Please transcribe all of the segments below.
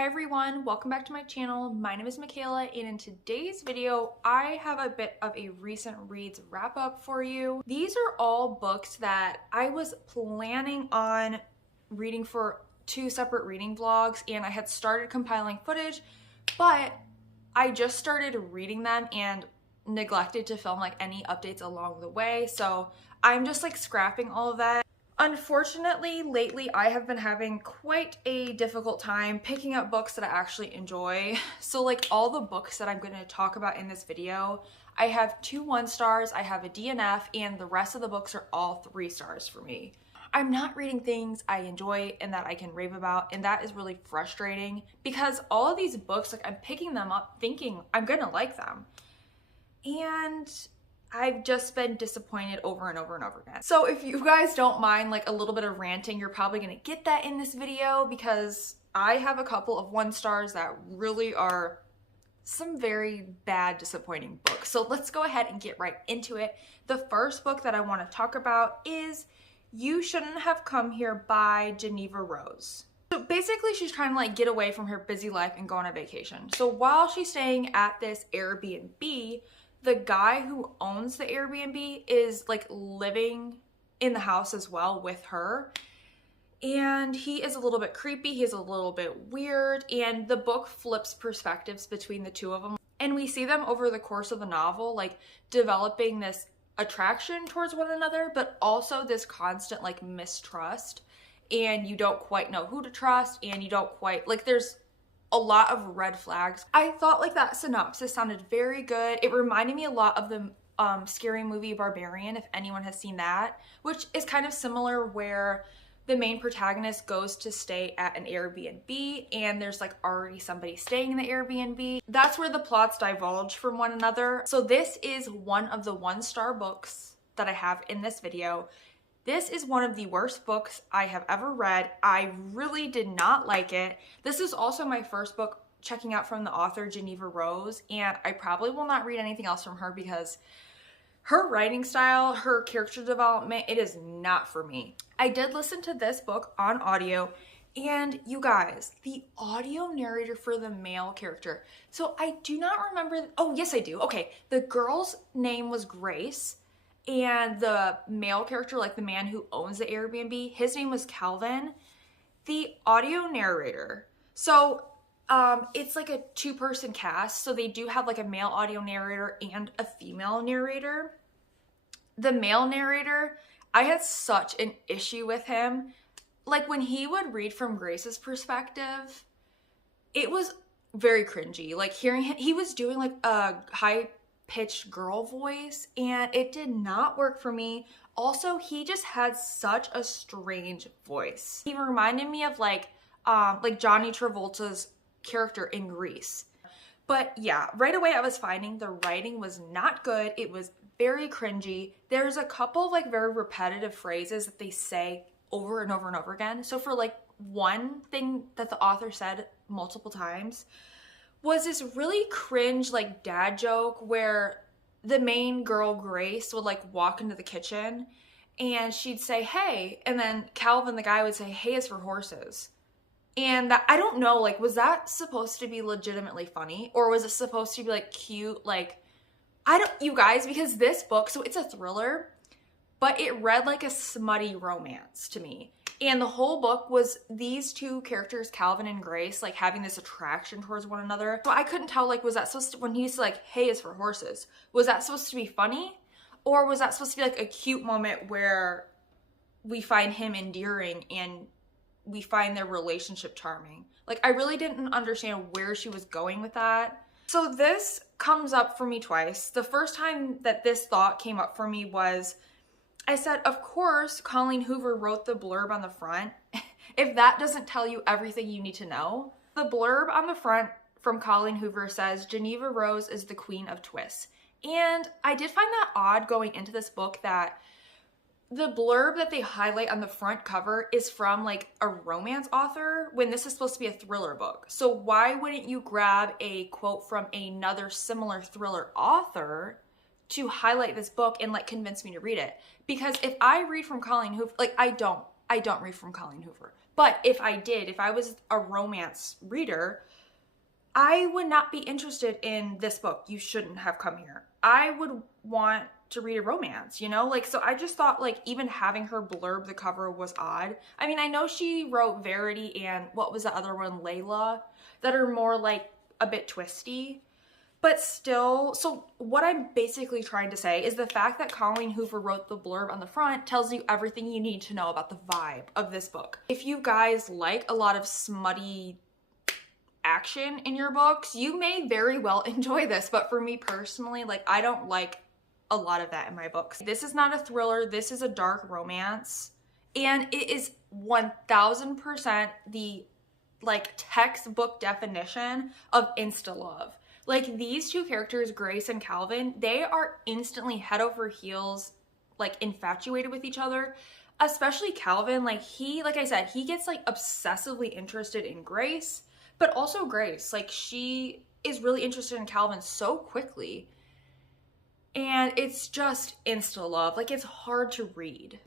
Hi everyone, welcome back to my channel. My name is Michaela, and in today's video, I have a bit of a recent reads wrap up for you. These are all books that I was planning on reading for two separate reading vlogs, and I had started compiling footage, but I just started reading them and neglected to film like any updates along the way. So I'm just like scrapping all of that. Unfortunately, lately I have been having quite a difficult time picking up books that I actually enjoy. So like all the books that I'm going to talk about in this video, I have 2 1-stars, I have a DNF, and the rest of the books are all 3 stars for me. I'm not reading things I enjoy and that I can rave about, and that is really frustrating because all of these books, like I'm picking them up thinking I'm gonna like them. And I've just been disappointed over and over and over again. So if you guys don't mind like a little bit of ranting, you're probably gonna get that in this video because I have a couple of 1-stars that really are some very bad, disappointing books. So let's go ahead and get right into it. The first book that I want to talk about is You Shouldn't Have Come Here by Geneva Rose. So basically she's trying to like get away from her busy life and go on a vacation. So while she's staying at this Airbnb, the guy who owns the Airbnb is like living in the house as well with her. And he is a little bit creepy, he's a little bit weird, and the book flips perspectives between the two of them. And we see them over the course of the novel, like developing this attraction towards one another, but also this constant like mistrust. And you don't quite know who to trust, and you don't quite, like there's a lot of red flags. I thought like that synopsis sounded very good. It reminded me a lot of the scary movie Barbarian, if anyone has seen that, which is kind of similar where the main protagonist goes to stay at an Airbnb and there's like already somebody staying in the Airbnb. That's where the plots divulge from one another. So this is one of the 1-star books that I have in this video. This is one of the worst books I have ever read. I really did not like it. This is also my first book checking out from the author Geneva Rose, and I probably will not read anything else from her because her writing style, her character development, it is not for me. I did listen to this book on audio, and you guys, the audio narrator for the male character. So I do not remember, oh yes I do. Okay, the girl's name was Grace, and the male character, like the man who owns the Airbnb, his name was Calvin. The audio narrator, so it's like a 2-person cast, so they do have like a male audio narrator and a female narrator. The male narrator, I had such an issue with him. Like when he would read from Grace's perspective, it was very cringy. Like hearing him, he was doing like a high-pitched girl voice, and it did not work for me. Also, he just had such a strange voice. He reminded me of like Johnny Travolta's character in Grease. But yeah, right away I was finding the writing was not good. It was very cringy. There's a couple of like very repetitive phrases that they say over and over and over again. So for like one thing that the author said multiple times was this really cringe like dad joke where the main girl Grace would like walk into the kitchen and she'd say, "Hey," and then Calvin, the guy, would say, "Hay is for horses." And that, I don't know, like, was that supposed to be legitimately funny? Or was it supposed to be, like, cute? Like, I don't, you guys, because this book, so it's a thriller, but it read like a smutty romance to me. And the whole book was these 2 characters, Calvin and Grace, like, having this attraction towards one another. So I couldn't tell, like, was that supposed to, when he used to, like, "Hay is for horses," was that supposed to be funny? Or was that supposed to be, like, a cute moment where we find him endearing and we find their relationship charming? Like, I really didn't understand where she was going with that. So this comes up for me twice. The first time that this thought came up for me was, I said, of course Colleen Hoover wrote the blurb on the front. If that doesn't tell you everything you need to know. The blurb on the front from Colleen Hoover says, "Geneva Rose is the queen of twists." And I did find that odd going into this book that the blurb that they highlight on the front cover is from like a romance author when this is supposed to be a thriller book. So why wouldn't you grab a quote from another similar thriller author to highlight this book and like convince me to read it? Because if I read from Colleen Hoover, like I don't I don't read from Colleen Hoover. But if I did, if I was a romance reader, I would not be interested in this book. You shouldn't have come here. I would want to read a romance, you know? Like, so I just thought, like, even having her blurb the cover was odd. I mean, I know she wrote Verity and what was the other one, Layla, that are more like a bit twisty. But still, so what I'm basically trying to say is the fact that Colleen Hoover wrote the blurb on the front tells you everything you need to know about the vibe of this book. If you guys like a lot of smutty action in your books, you may very well enjoy this. But for me personally, like, I don't like a lot of that in my books. This is not a thriller. This is a dark romance. And it is 1000% the, like, textbook definition of insta-love. Like, these two characters, Grace and Calvin, they are instantly head over heels, like, infatuated with each other. Especially Calvin, like I said, he gets, like, obsessively interested in Grace, but also Grace. Like, she is really interested in Calvin so quickly. And it's just insta-love. Like, it's hard to read.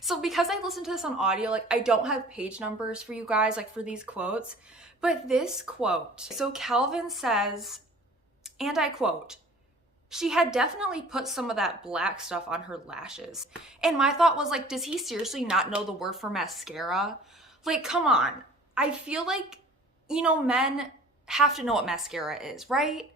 So because I listened to this on audio, like, I don't have page numbers for you guys, like, for these quotes. But this quote, so Calvin says, and I quote, "She had definitely put some of that black stuff on her lashes." And my thought was, like, does he seriously not know the word for mascara? Like, come on. I feel like, you know, men have to know what mascara is, right?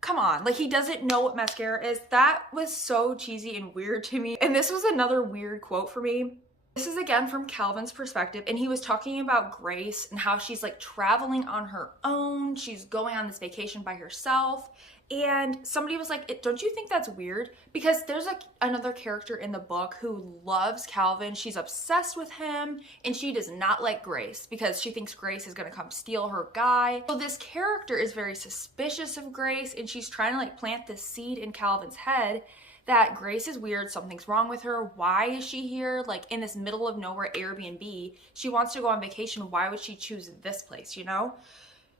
Come on. Like, he doesn't know what mascara is. That was so cheesy and weird to me. And this was another weird quote for me. This is again from Calvin's perspective, and he was talking about Grace and how she's, like, traveling on her own. She's going on this vacation by herself. And somebody was like, don't you think that's weird? Because there's another character in the book who loves Calvin. She's obsessed with him, and she does not like Grace because she thinks Grace is going to come steal her guy. So this character is very suspicious of Grace, and she's trying to, like, plant this seed in Calvin's head that Grace is weird, something's wrong with her. Why is she here? Like, in this middle of nowhere Airbnb. She wants to go on vacation. Why would she choose this place, you know?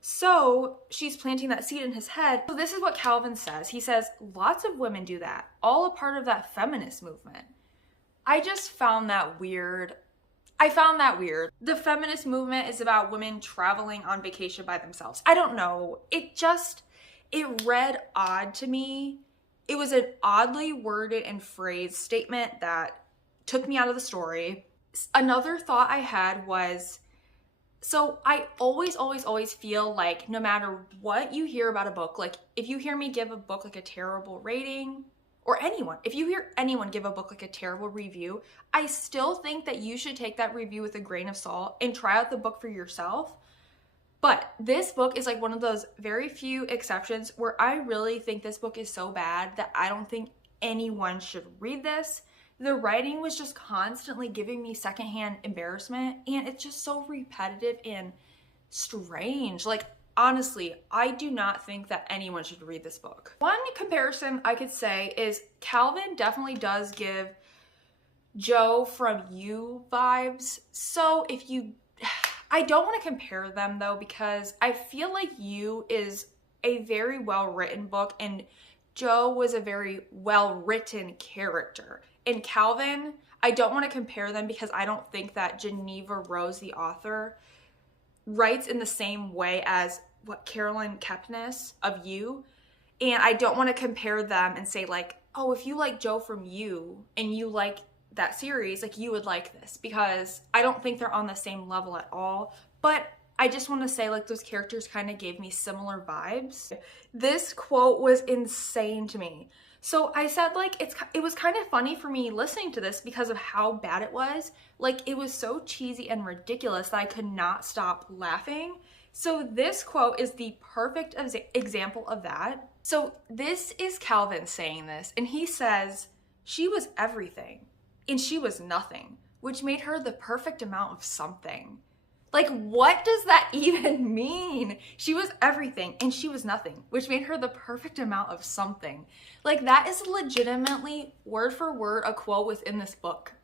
So she's planting that seed in his head. So this is what Calvin says. He says, lots of women do that, all a part of that feminist movement. I just found that weird. I found that weird. The feminist movement is about women traveling on vacation by themselves. I don't know. It read odd to me. It was an oddly worded and phrased statement that took me out of the story. Another thought I had was, so I always feel like no matter what you hear about a book, like if you hear me give a book like a terrible rating, or if you hear anyone give a book like a terrible review, I still think that you should take that review with a grain of salt and try out the book for yourself. But this book is like one of those very few exceptions where I really think this book is so bad that I don't think anyone should read this. The writing was just constantly giving me secondhand embarrassment, and it's just so repetitive and strange. Like, honestly, I do not think that anyone should read this book. One comparison I could say is Calvin definitely does give Joe from You vibes. So if you... I don't want to compare them though, because I feel like You is a very well-written book and Joe was a very well-written character. And Calvin, I don't want to compare them because I don't think that Geneva Rose, the author, writes in the same way as what Carolyn Kepnes of You. And I don't want to compare them and say like, oh, if you like Joe from You and you like that series, like you would like this, because I don't think they're on the same level at all. But I just want to say, like, those characters kind of gave me similar vibes. This quote was insane to me. So I said, like, it was kind of funny for me listening to this because of how bad it was. Like, it was so cheesy and ridiculous that I could not stop laughing. So this quote is the perfect example of that. So this is Calvin saying this, and he says, "She was everything, and she was nothing, which made her the perfect amount of something." Like, what does that even mean? She was everything and she was nothing, which made her the perfect amount of something. Like, that is legitimately word for word a quote within this book.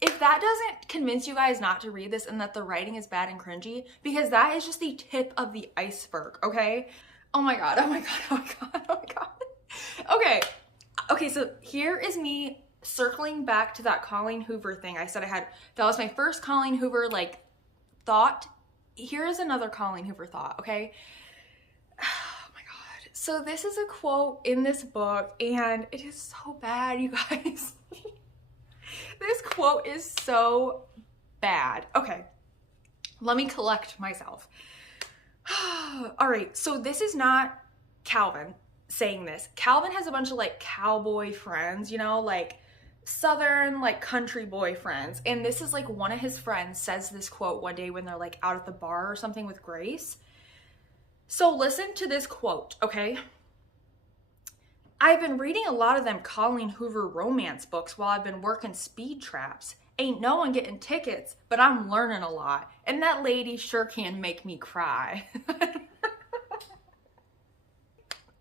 If that doesn't convince you guys not to read this and that the writing is bad and cringy, because that is just the tip of the iceberg, okay? Oh my god, oh my god, oh my god, oh my god. Okay, so here is me circling back to that Colleen Hoover thing I said I had, that was my first Colleen Hoover like thought. Here's another Colleen Hoover thought, okay? Oh my God. So this is a quote in this book and it is so bad, you guys. This quote is so bad. Okay, let me collect myself. All right, so this is not Calvin saying this. Calvin has a bunch of like cowboy friends, you know, like Southern, like country boy friends. And this is like one of his friends says this quote one day when they're like out at the bar or something with Grace. So listen to this quote, okay? I've been reading a lot of them Colleen Hoover romance books while I've been working speed traps. Ain't no one getting tickets, but I'm learning a lot. And that lady sure can make me cry.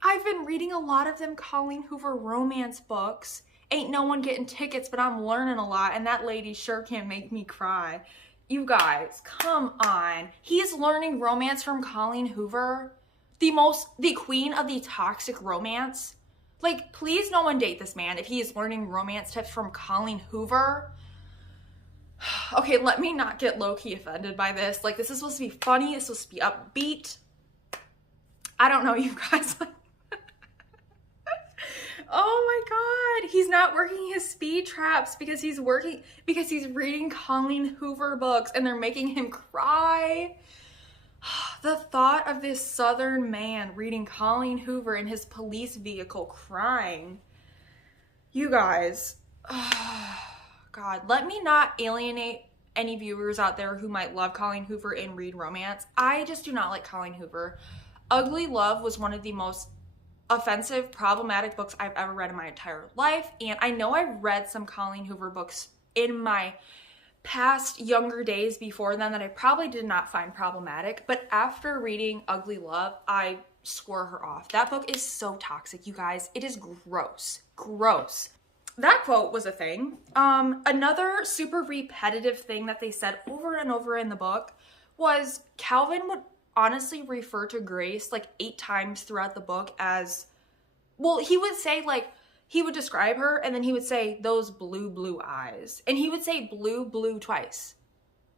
I've been reading a lot of them Colleen Hoover romance books. Ain't no one getting tickets, but I'm learning a lot. And that lady sure can make me cry. You guys, come on. He's learning romance from Colleen Hoover. The queen of the toxic romance. Like, please no one date this man if he is learning romance tips from Colleen Hoover. Okay, let me not get low-key offended by this. Like, this is supposed to be funny. It's supposed to be upbeat. I don't know, you guys. Oh my God. He's not working his speed traps because he's reading Colleen Hoover books and they're making him cry. The thought of this Southern man reading Colleen Hoover in his police vehicle crying. You guys, oh God, let me not alienate any viewers out there who might love Colleen Hoover and read romance. I just do not like Colleen Hoover. Ugly Love was one of the most offensive, problematic books I've ever read in my entire life. And I know I've read some Colleen Hoover books in my past younger days before then that I probably did not find problematic, but after reading Ugly Love, I swore her off. That book is so toxic, you guys. It is gross. Gross. That quote was a thing. Another super repetitive thing that they said over and over in the book was Calvin would honestly refer to Grace like 8 times throughout the book as, well, he would say like, he would describe her and then he would say those blue, blue eyes. And he would say blue, blue twice.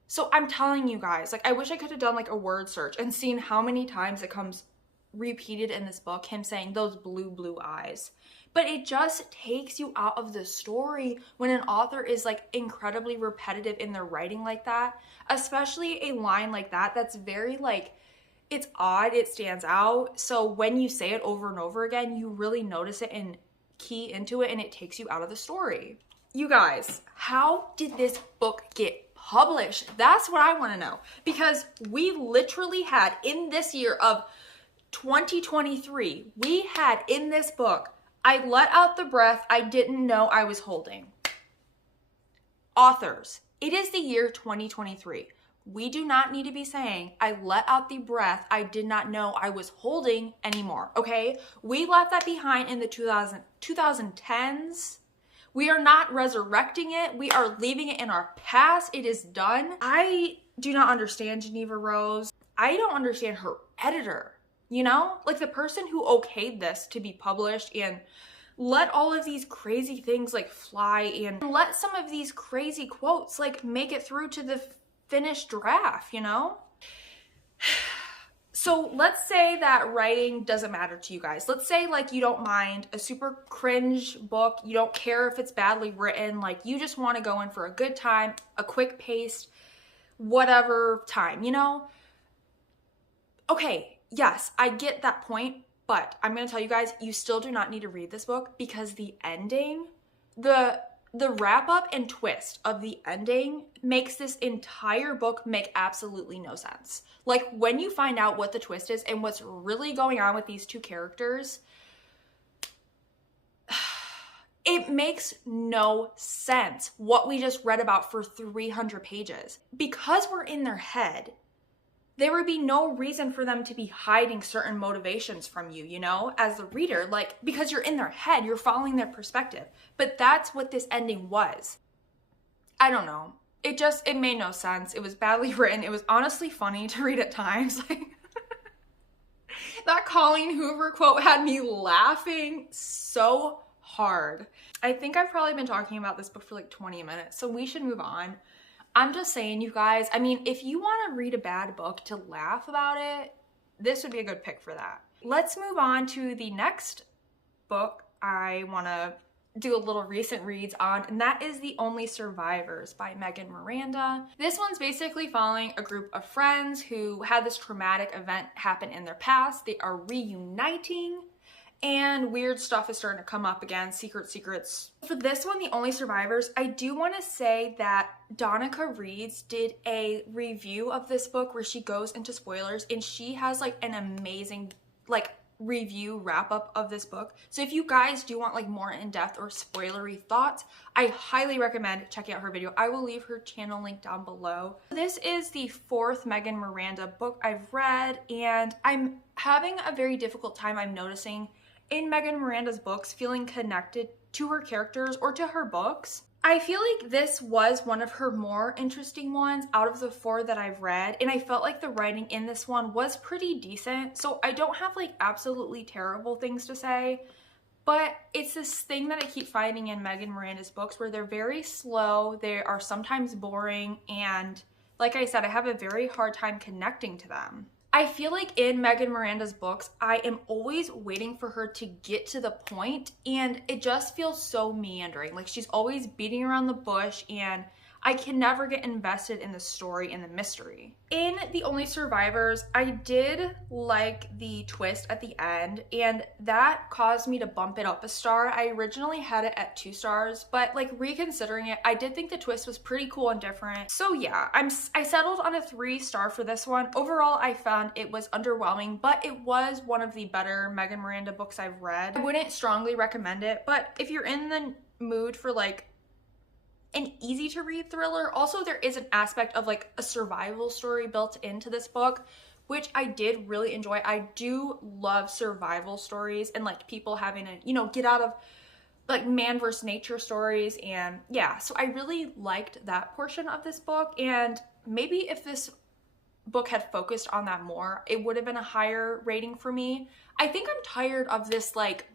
So I'm telling you guys, like, I wish I could have done like a word search and seen how many times it comes repeated in this book, him saying those blue, blue eyes. But it just takes you out of the story when an author is like incredibly repetitive in their writing like that, especially a line like that that's very like, it's odd, it stands out. So when you say it over and over again, you really notice it and key into it and it takes you out of the story. You guys, how did this book get published? That's what I want to know, because we literally had in this year of 2023, we had in this book, I let out the breath I didn't know I was holding. Authors, it is the year 2023. We do not need to be saying, I let out the breath I did not know I was holding anymore, okay? We left that behind in the 2010s. We are not resurrecting it. We are leaving it in our past. It is done. I do not understand Geneva Rose. I don't understand her editor, you know? Like the person who okayed this to be published and let all of these crazy things like fly and let some of these crazy quotes like make it through to the finished draft, you know? So let's say that writing doesn't matter to you guys. Let's say like you don't mind a super cringe book. You don't care if it's badly written. Like you just want to go in for a good time, a quick paced, whatever time, you know? Okay, yes, I get that point, but I'm going to tell you guys, you still do not need to read this book because the ending, the wrap up and twist of the ending makes this entire book make absolutely no sense. Like when you find out what the twist is and what's really going on with these two characters, it makes no sense what we just read about for 300 pages. Because we're in their head, there would be no reason for them to be hiding certain motivations from you, you know, as the reader, like, because you're in their head, you're following their perspective. But that's what this ending was. I don't know. It made no sense. It was badly written. It was honestly funny to read at times. Like, that Colleen Hoover quote had me laughing so hard. I think I've probably been talking about this book for like 20 minutes, so we should move on. I'm just saying, you guys, I mean, if you want to read a bad book to laugh about it, this would be a good pick for that. Let's move on to the next book I want to do a little recent reads on, and that is The Only Survivors by Megan Miranda. This one's basically following a group of friends who had this traumatic event happen in their past. They are reuniting, and weird stuff is starting to come up again, secrets. For this one, The Only Survivors, I do want to say that Donica Reads did a review of this book where she goes into spoilers, and she has like an amazing like review wrap up of this book. So if you guys do want like more in-depth or spoilery thoughts, I highly recommend checking out her video. I will leave her channel link down below. This is the 4th Megan Miranda book I've read, and I'm having a very difficult time, I'm noticing, in Megan Miranda's books feeling connected to her characters or to her books. I feel like this was one of her more interesting ones out of the 4 that I've read, and I felt like the writing in this one was pretty decent, so I don't have like absolutely terrible things to say, but it's this thing that I keep finding in Megan Miranda's books where they're very slow, they are sometimes boring, and like I said, I have a very hard time connecting to them. I feel like in Megan Miranda's books, I am always waiting for her to get to the point, and it just feels so meandering. Like she's always beating around the bush, and I can never get invested in the story and the mystery. In The Only Survivors, I did like the twist at the end, and that caused me to bump it up a star. I originally had it at 2 stars, but like reconsidering it, I did think the twist was pretty cool and different. So yeah, I settled on a 3 star for this one. Overall, I found it was underwhelming, but it was one of the better Megan Miranda books I've read. I wouldn't strongly recommend it, but if you're in the mood for like an easy to read thriller. Also, there is an aspect of like a survival story built into this book, which I did really enjoy. I do love survival stories and like people having to, you know, get out of like man versus nature stories, and yeah, so I really liked that portion of this book, and maybe if this book had focused on that more, it would have been a higher rating for me. I think I'm tired of this like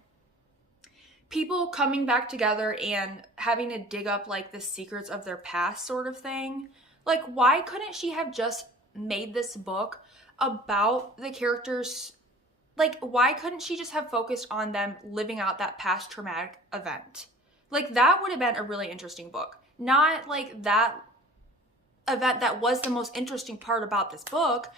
people coming back together and having to dig up like the secrets of their past sort of thing. Like, why couldn't she have just made this book about the characters? Like, why couldn't she just have focused on them living out that past traumatic event? Like, that would have been a really interesting book. Not like that event that was the most interesting part about this book,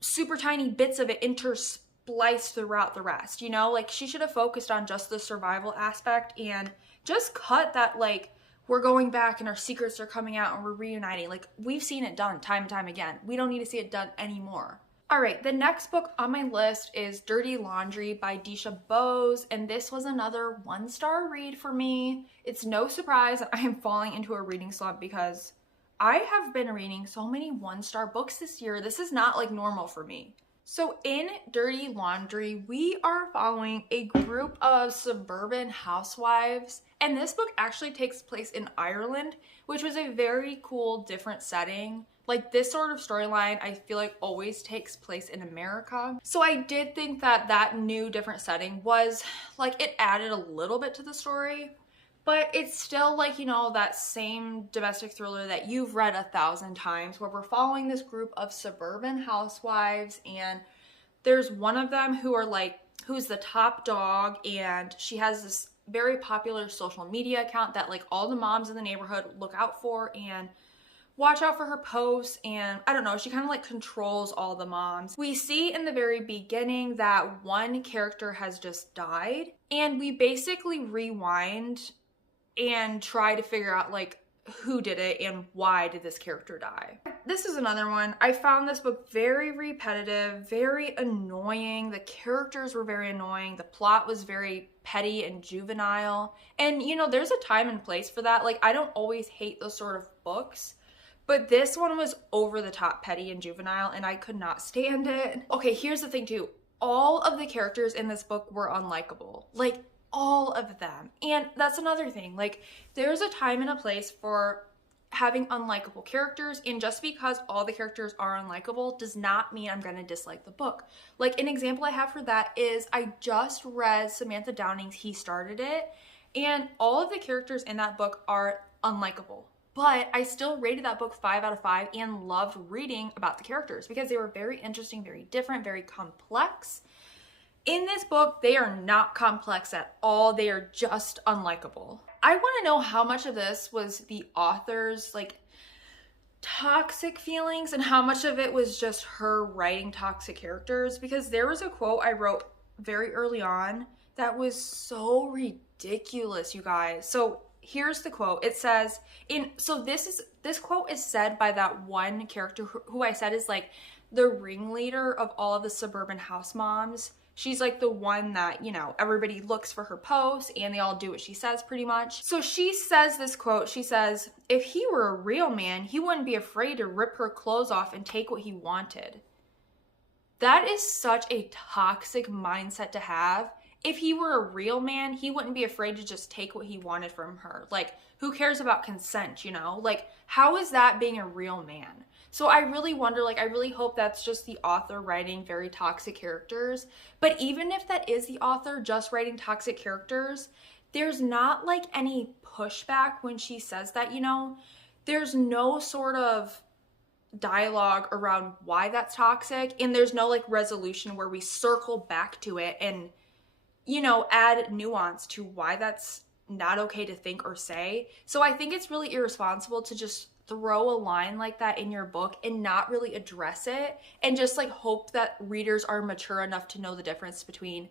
super tiny bits of it interspliced throughout the rest, you know? Like, she should have focused on just the survival aspect and just cut that like we're going back and our secrets are coming out and we're reuniting. Like, we've seen it done time and time again. We don't need to see it done anymore. All right, the next book on my list is Dirty Laundry by Deesha Bose, and this was another 1-star read for me. It's no surprise that I am falling into a reading slump because I have been reading so many 1-star books this year. This is not like normal for me. So in Dirty Laundry, we are following a group of suburban housewives, and this book actually takes place in Ireland, which was a very cool, different setting. Like, this sort of storyline, I feel like always takes place in America. So I did think that that new, different setting was, like, it added a little bit to the story, but it's still like, you know, that same domestic thriller that you've read 1,000 times where we're following this group of suburban housewives, and there's one of them who's the top dog, and she has this very popular social media account that like all the moms in the neighborhood look out for and watch out for her posts, and I don't know, she kind of like controls all the moms. We see in the very beginning that one character has just died, and we basically rewind and try to figure out like who did it and why did this character die. This is another one. I found this book very repetitive, very annoying. The characters were very annoying. The plot was very petty and juvenile. And you know, there's a time and place for that. Like, I don't always hate those sort of books, but this one was over the top petty and juvenile, and I could not stand it. Okay, here's the thing too. All of the characters in this book were unlikable. Like, all of them. And that's another thing. Like, there's a time and a place for having unlikable characters, and just because all the characters are unlikable does not mean I'm gonna dislike the book. Like, an example I have for that is I just read Samantha Downing's He Started It, and all of the characters in that book are unlikable. But I still rated that book 5 out of 5 and loved reading about the characters because they were very interesting, very different, very complex. In this book, they are not complex at all. They are just unlikable. I want to know how much of this was the author's like toxic feelings and how much of it was just her writing toxic characters, because there was a quote I wrote very early on that was so ridiculous, you guys. So here's the quote. It says, this quote is said by that one character who I said is like the ringleader of all of the suburban house moms. She's like the one that, you know, everybody looks for her posts and they all do what she says pretty much. So she says this quote, she says, if he were a real man, he wouldn't be afraid to rip her clothes off and take what he wanted. That is such a toxic mindset to have. If he were a real man, he wouldn't be afraid to just take what he wanted from her. Like, who cares about consent, you know? Like, how is that being a real man? So I really wonder, like, I really hope that's just the author writing very toxic characters. But even if that is the author just writing toxic characters, there's not like any pushback when she says that, you know? There's no sort of dialogue around why that's toxic, and there's no like resolution where we circle back to it and, you know, add nuance to why that's not okay to think or say. So I think it's really irresponsible to just throw a line like that in your book and not really address it and just like hope that readers are mature enough to know the difference between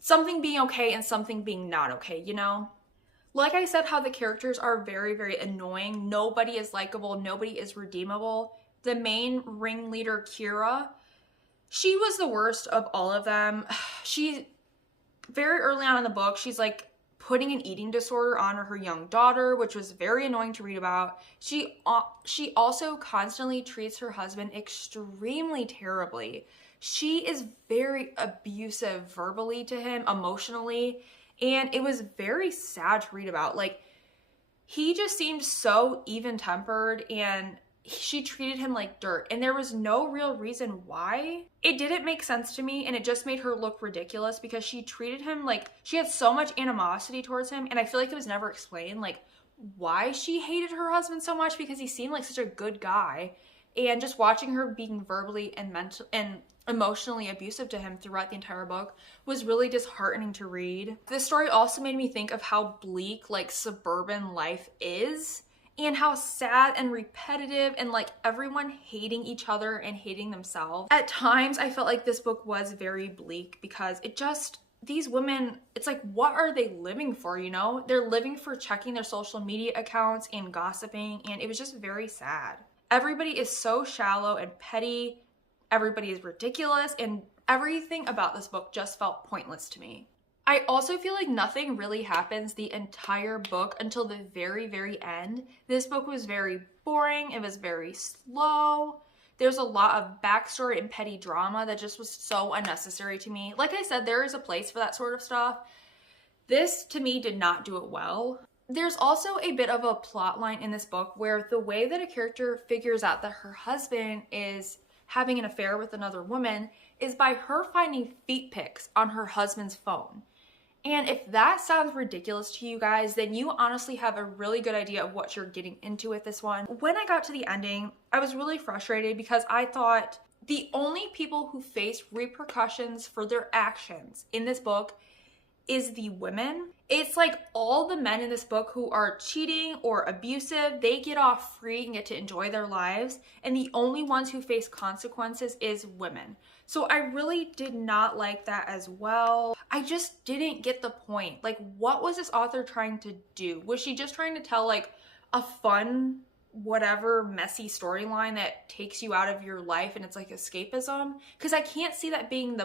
something being okay and something being not okay, you know? Like I said, how the characters are very, very annoying. Nobody is likable. Nobody is redeemable. The main ringleader, Kira, she was the worst of all of them. She, very early on in the book, she's like putting an eating disorder on her young daughter, which was very annoying to read about. She also constantly treats her husband extremely terribly. She is very abusive verbally to him, emotionally, and it was very sad to read about. Like, he just seemed so even-tempered, and she treated him like dirt, and there was no real reason why. It didn't make sense to me, and it just made her look ridiculous because she treated him like she had so much animosity towards him, and I feel like it was never explained like why she hated her husband so much, because he seemed like such a good guy. And just watching her being verbally and mental and emotionally abusive to him throughout the entire book was really disheartening to read. This story also made me think of how bleak like suburban life is, and how sad and repetitive, and like everyone hating each other and hating themselves. At times, I felt like this book was very bleak because it just, these women, it's like, what are they living for, you know? They're living for checking their social media accounts and gossiping, and it was just very sad. Everybody is so shallow and petty. Everybody is ridiculous, and everything about this book just felt pointless to me. I also feel like nothing really happens the entire book until the very, very end. This book was very boring. It was very slow. There's a lot of backstory and petty drama that just was so unnecessary to me. Like I said, there is a place for that sort of stuff. This, to me, did not do it well. There's also a bit of a plot line in this book where the way that a character figures out that her husband is having an affair with another woman is by her finding feet pics on her husband's phone. And if that sounds ridiculous to you guys, then you honestly have a really good idea of what you're getting into with this one. When I got to the ending, I was really frustrated because I thought the only people who face repercussions for their actions in this book is the women. It's like all the men in this book who are cheating or abusive, they get off free and get to enjoy their lives, and the only ones who face consequences is women. So I really did not like that as well. I just didn't get the point. Like, what was this author trying to do? Was she just trying to tell like a fun, whatever messy storyline that takes you out of your life and it's like escapism? Because I can't see that being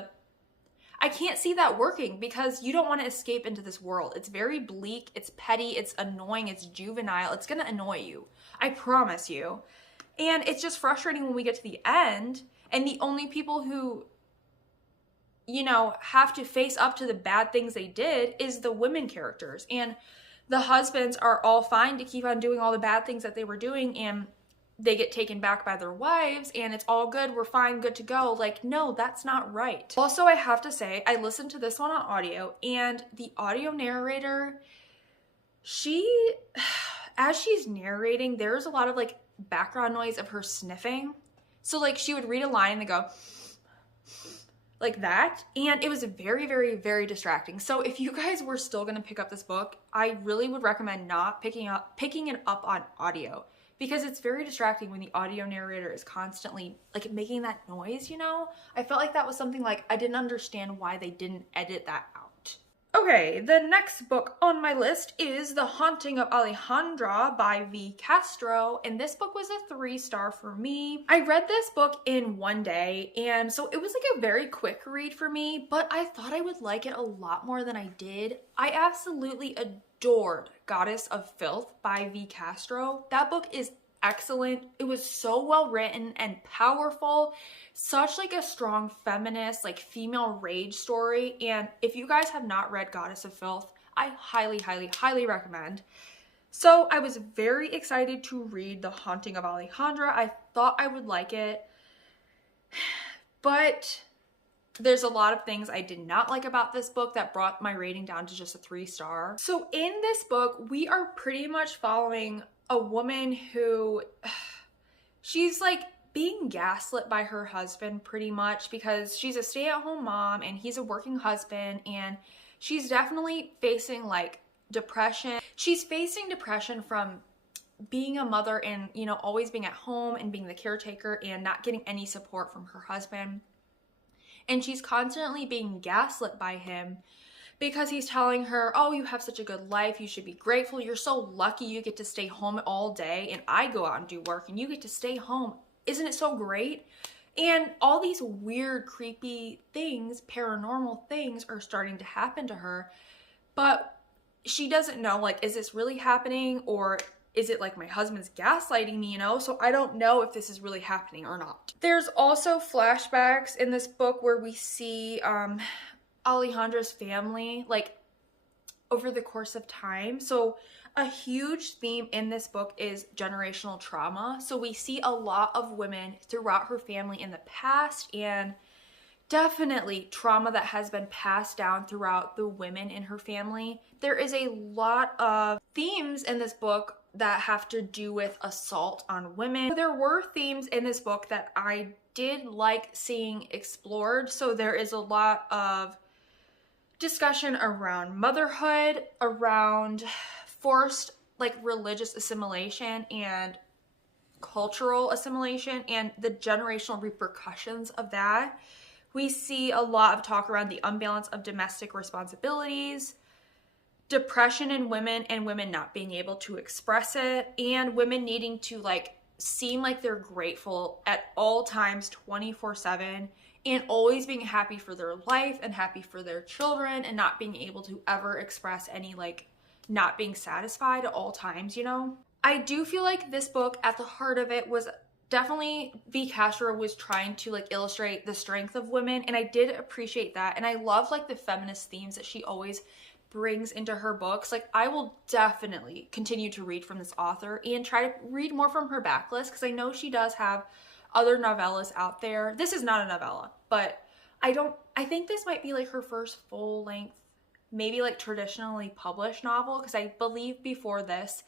I can't see that working, because you don't want to escape into this world. It's very bleak, it's petty, it's annoying, it's juvenile. It's gonna annoy you. I promise you. And it's just frustrating when we get to the end and the only people who, you know, have to face up to the bad things they did is the women characters. And the husbands are all fine to keep on doing all the bad things that they were doing, and they get taken back by their wives and it's all good, we're fine, good to go. Like, no, that's not right. Also, I have to say, I listened to this one on audio, and the audio narrator, as she's narrating, there's a lot of like background noise of her sniffing. So like she would read a line and they go like that, and it was very, very, very distracting. So if you guys were still gonna pick up this book, I really would recommend not picking it up on audio, because it's very distracting when the audio narrator is constantly like making that noise, you know? I felt like that was something like I didn't understand why they didn't edit that out. Okay, the next book on my list is The Haunting of Alejandra by V. Castro, and this book was a 3-star for me. I read this book in one day, and so it was like a very quick read for me, but I thought I would like it a lot more than I did. I absolutely adored Goddess of Filth by V. Castro. That book is excellent. It was so well written and powerful, such like a strong feminist, like female rage story. And if you guys have not read Goddess of Filth, I highly, highly, highly recommend. So I was very excited to read The Haunting of Alejandra. I thought I would like it, but there's a lot of things I did not like about this book that brought my rating down to just a 3-star. So in this book, we are pretty much following a woman who, she's like being gaslit by her husband pretty much, because she's a stay-at-home mom and he's a working husband, and she's definitely facing like depression. She's facing depression from being a mother and, you know, always being at home and being the caretaker and not getting any support from her husband. And she's constantly being gaslit by him, because he's telling her, oh, you have such a good life, you should be grateful, you're so lucky you get to stay home all day and I go out and do work and you get to stay home. Isn't it so great? And all these weird, creepy things, paranormal things are starting to happen to her, but she doesn't know, like, is this really happening, or is it like my husband's gaslighting me, you know? So I don't know if this is really happening or not. There's also flashbacks in this book where we see Alejandra's family like over the course of time. So a huge theme in this book is generational trauma. So we see a lot of women throughout her family in the past, and definitely trauma that has been passed down throughout the women in her family. There is a lot of themes in this book that have to do with assault on women. There were themes in this book that I did like seeing explored. So there is a lot of discussion around motherhood, around forced like religious assimilation and cultural assimilation, and the generational repercussions of that. We see a lot of talk around the unbalance of domestic responsibilities, depression in women and women not being able to express it, and women needing to like seem like they're grateful at all times 24/7, and always being happy for their life and happy for their children, and not being able to ever express any like not being satisfied at all times, you know? I do feel like this book, at the heart of it, was definitely V. Castro was trying to like illustrate the strength of women, and I did appreciate that. And I love like the feminist themes that she always brings into her books. Like, I will definitely continue to read from this author and try to read more from her backlist, because I know she does have other novellas out there. This is not a novella, but I think this might be like her first full length, maybe like traditionally published novel, because I believe before this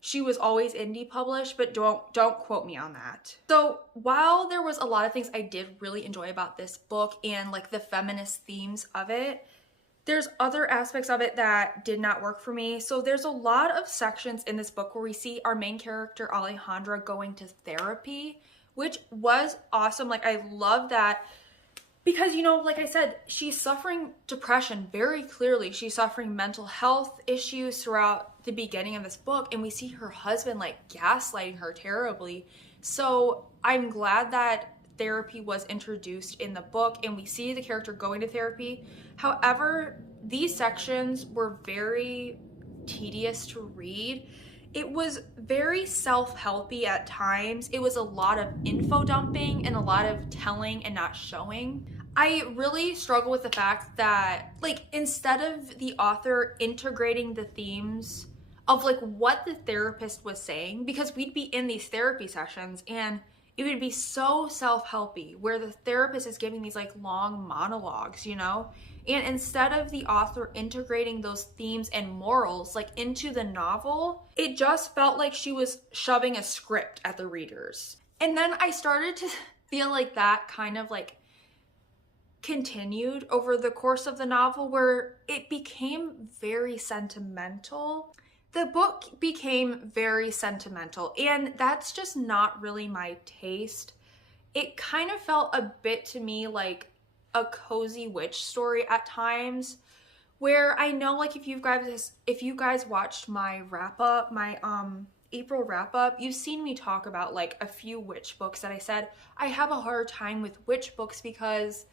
she was always indie published, but don't quote me on that. So while there was a lot of things I did really enjoy about this book and like the feminist themes of it, there's other aspects of it that did not work for me. So there's a lot of sections in this book where we see our main character Alejandra going to therapy, which was awesome. Like, I love that, because, you know, like I said, she's suffering depression very clearly. She's suffering mental health issues throughout the beginning of this book, and we see her husband like gaslighting her terribly. So I'm glad that therapy was introduced in the book, and we see the character going to therapy. However, these sections were very tedious to read. It was very self-helpy at times. It was a lot of info dumping and a lot of telling and not showing. I really struggle with the fact that, like, instead of the author integrating the themes of, like, what the therapist was saying, because we'd be in these therapy sessions and it would be so self-helpy where the therapist is giving these, like, long monologues, you know? And instead of the author integrating those themes and morals, like, into the novel, it just felt like she was shoving a script at the readers. And then I started to feel like that kind of, like, continued over the course of the novel, where it became very sentimental. The book became very sentimental, and that's just not really my taste. It kind of felt a bit to me like a cozy witch story at times, where I know, like, if you guys watched my wrap up, my April wrap up, you've seen me talk about like a few witch books that I said I have a hard time with witch books because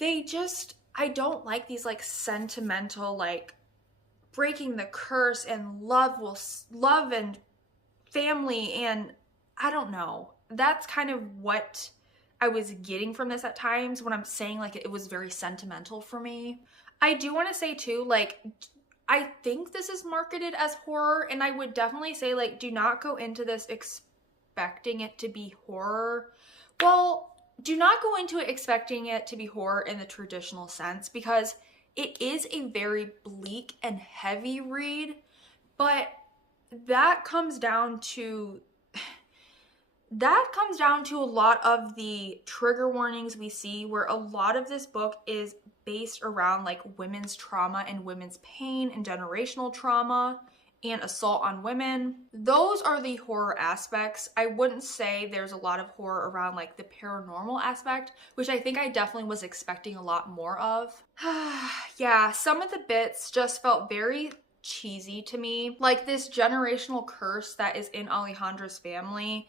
I don't like these like sentimental, like, breaking the curse and love and family, and I don't know. That's kind of what I was getting from this at times when I'm saying like it was very sentimental for me. I do want to say too, like, I think this is marketed as horror, and I would definitely say, like, do not go into this expecting it to be horror. Well, do not go into it expecting it to be horror in the traditional sense, because it is a very bleak and heavy read, but that comes down to a lot of the trigger warnings we see, where a lot of this book is based around like women's trauma and women's pain and generational trauma and assault on women. Those are the horror aspects. I wouldn't say there's a lot of horror around like the paranormal aspect, which I think I definitely was expecting a lot more of. Yeah, some of the bits just felt very cheesy to me. Like this generational curse that is in Alejandra's family.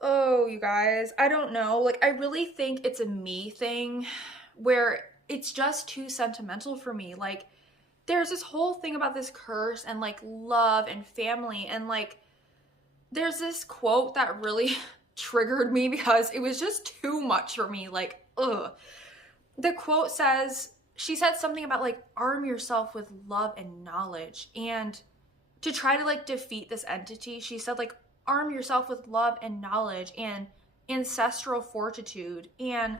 Oh, you guys, I don't know. Like, I really think it's a me thing where it's just too sentimental for me. Like, there's this whole thing about this curse and like love and family, and like there's this quote that really triggered me because it was just too much for me. Like, ugh. The quote says, she said something about like arm yourself with love and knowledge, and to try to like defeat this entity, she said like arm yourself with love and knowledge and ancestral fortitude. And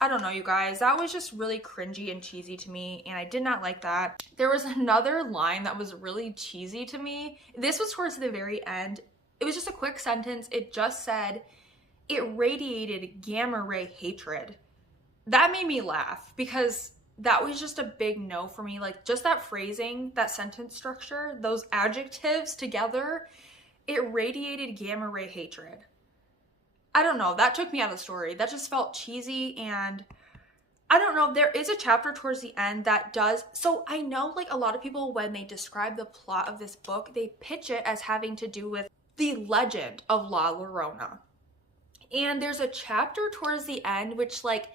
I don't know, you guys, that was just really cringy and cheesy to me, and I did not like that. There was another line that was really cheesy to me. This was towards the very end. It was just a quick sentence. It just said, it radiated gamma ray hatred. That made me laugh because that was just a big no for me. Like, just that phrasing, that sentence structure, those adjectives together, it radiated gamma ray hatred. I don't know, that took me out of the story. That just felt cheesy, and I don't know, there is a chapter towards the end that does, so I know like a lot of people, when they describe the plot of this book, they pitch it as having to do with the legend of La Llorona. And there's a chapter towards the end which like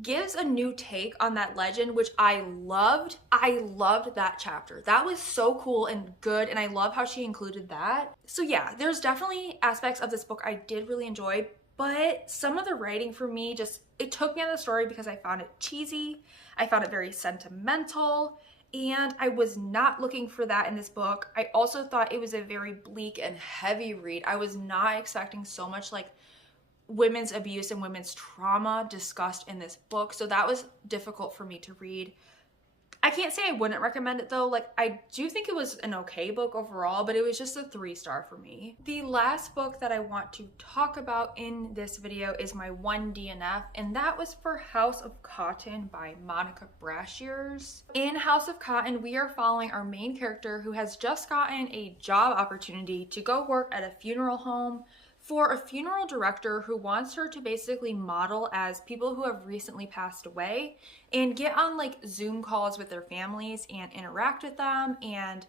gives a new take on that legend, which I loved. I loved that chapter. That was so cool and good, and I love how she included that. So yeah, there's definitely aspects of this book I did really enjoy, but some of the writing for me just, it took me out of the story because I found it cheesy. I found it very sentimental, and I was not looking for that in this book. I also thought it was a very bleak and heavy read. I was not expecting so much like women's abuse and women's trauma discussed in this book, so that was difficult for me to read. I can't say I wouldn't recommend it though. Like, I do think it was an okay book overall, but it was just a 3-star for me. The last book that I want to talk about in this video is my one DNF, and that was for House of Cotton by Monica Brashears. In House of Cotton, we are following our main character who has just gotten a job opportunity to go work at a funeral home for a funeral director who wants her to basically model as people who have recently passed away and get on like Zoom calls with their families and interact with them and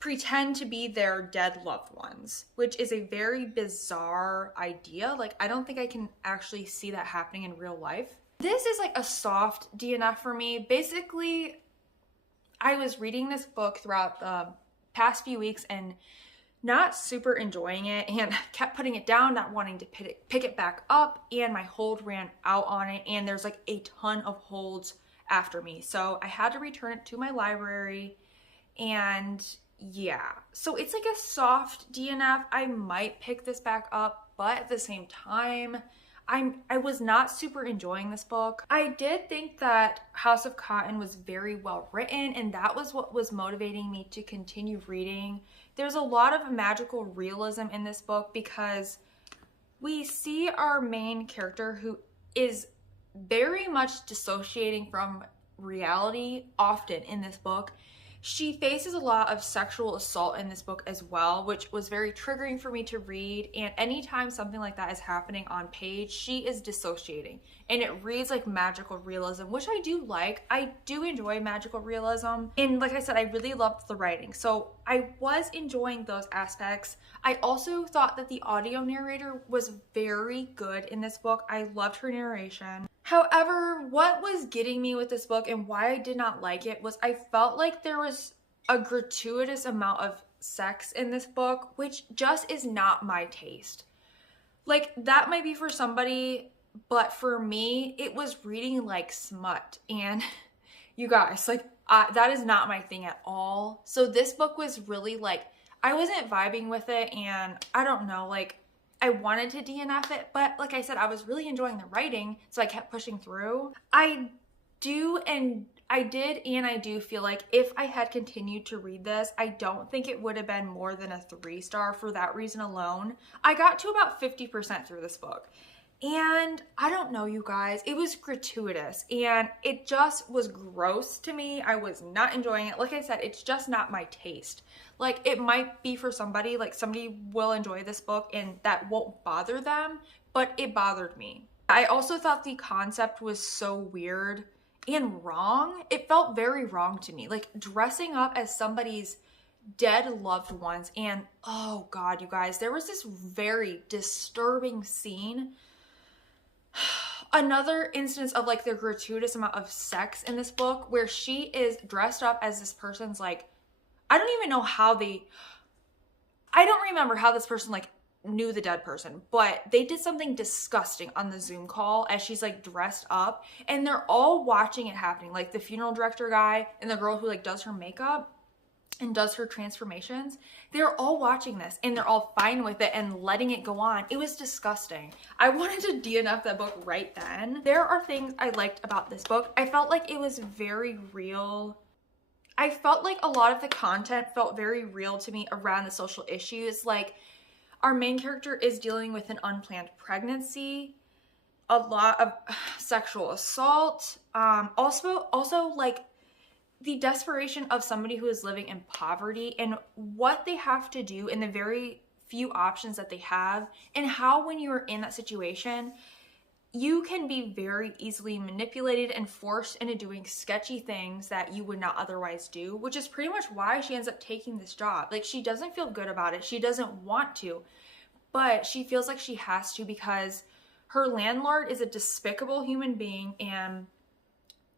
pretend to be their dead loved ones, which is a very bizarre idea. Like, I don't think I can actually see that happening in real life. This is like a soft DNF for me. Basically, I was reading this book throughout the past few weeks, and not super enjoying it and kept putting it down, not wanting to pick it back up, and my hold ran out on it, and there's like a ton of holds after me. So I had to return it to my library, and yeah. So it's like a soft DNF. I might pick this back up, but at the same time, I was not super enjoying this book. I did think that House of Cotton was very well written, and that was what was motivating me to continue reading. There's a lot of magical realism in this book because we see our main character who is very much dissociating from reality often in this book. She faces a lot of sexual assault in this book as well, which was very triggering for me to read. And anytime something like that is happening on page, she is dissociating. And it reads like magical realism, which I do like. I do enjoy magical realism. And like I said, I really loved the writing. So I was enjoying those aspects. I also thought that the audio narrator was very good in this book. I loved her narration. However, what was getting me with this book and why I did not like it was I felt like there was a gratuitous amount of sex in this book, which just is not my taste. Like, that might be for somebody, but for me, it was reading like smut. And you guys, like, that is not my thing at all. So this book was really like, I wasn't vibing with it, and I don't know, like, I wanted to DNF it, but like I said, I was really enjoying the writing, so I kept pushing through. I do feel like if I had continued to read this, I don't think it would have been more than a 3-star for that reason alone. I got to about 50% through this book. And I don't know, you guys, it was gratuitous and it just was gross to me. I was not enjoying it. Like I said, it's just not my taste. Like, it might be for somebody, like somebody will enjoy this book and that won't bother them, but it bothered me. I also thought the concept was so weird and wrong. It felt very wrong to me. Like, dressing up as somebody's dead loved ones, and oh God, you guys, there was this very disturbing scene. Another instance of like the gratuitous amount of sex in this book where she is dressed up as this person's like, I don't remember how this person like knew the dead person, but they did something disgusting on the Zoom call as she's like dressed up, and they're all watching it happening. Like the funeral director guy and the girl who like does her makeup and does her transformations, they're all watching this and they're all fine with it and letting it go on. It was disgusting. I wanted to DNF that book right then. There are things I liked about this book. I felt like it was very real. I felt like a lot of the content felt very real to me around the social issues. Like, our main character is dealing with an unplanned pregnancy, a lot of sexual assault, also like the desperation of somebody who is living in poverty and what they have to do in the very few options that they have, and how when you're in that situation, you can be very easily manipulated and forced into doing sketchy things that you would not otherwise do, which is pretty much why she ends up taking this job. Like, she doesn't feel good about it. She doesn't want to, but she feels like she has to because her landlord is a despicable human being and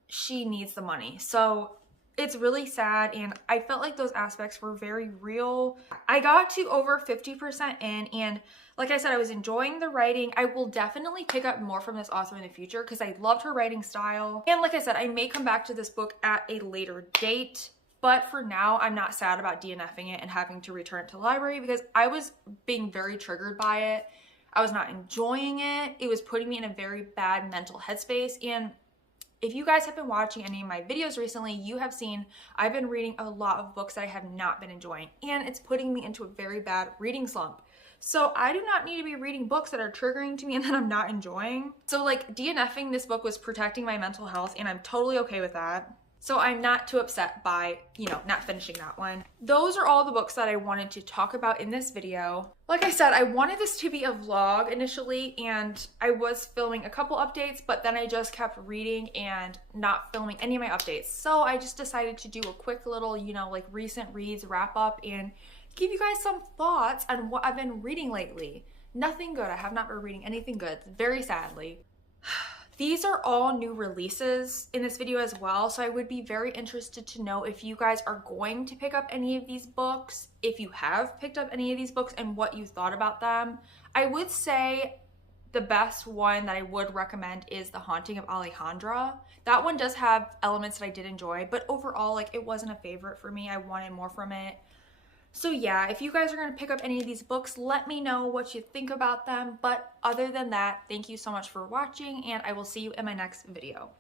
she needs the money. So it's really sad, and I felt like those aspects were very real. I got to over 50% in, and like I said, I was enjoying the writing. I will definitely pick up more from this author in the future because I loved her writing style. And like I said, I may come back to this book at a later date, but for now, I'm not sad about DNFing it and having to return it to the library because I was being very triggered by it. I was not enjoying it. It was putting me in a very bad mental headspace, and if you guys have been watching any of my videos recently, you have seen I've been reading a lot of books that I have not been enjoying, and it's putting me into a very bad reading slump. So I do not need to be reading books that are triggering to me and that I'm not enjoying. So like, DNFing this book was protecting my mental health, and I'm totally okay with that. So I'm not too upset by, not finishing that one. Those are all the books that I wanted to talk about in this video. Like I said, I wanted this to be a vlog initially, and I was filming a couple updates, but then I just kept reading and not filming any of my updates. So I just decided to do a quick little, like recent reads wrap up and give you guys some thoughts on what I've been reading lately. Nothing good. I have not been reading anything good, very sadly. These are all new releases in this video as well, so I would be very interested to know if you guys are going to pick up any of these books, if you have picked up any of these books, and what you thought about them. I would say the best one that I would recommend is The Haunting of Alejandra. That one does have elements that I did enjoy, but overall, like, it wasn't a favorite for me. I wanted more from it. So yeah, if you guys are going to pick up any of these books, let me know what you think about them. But other than that, thank you so much for watching, and I will see you in my next video.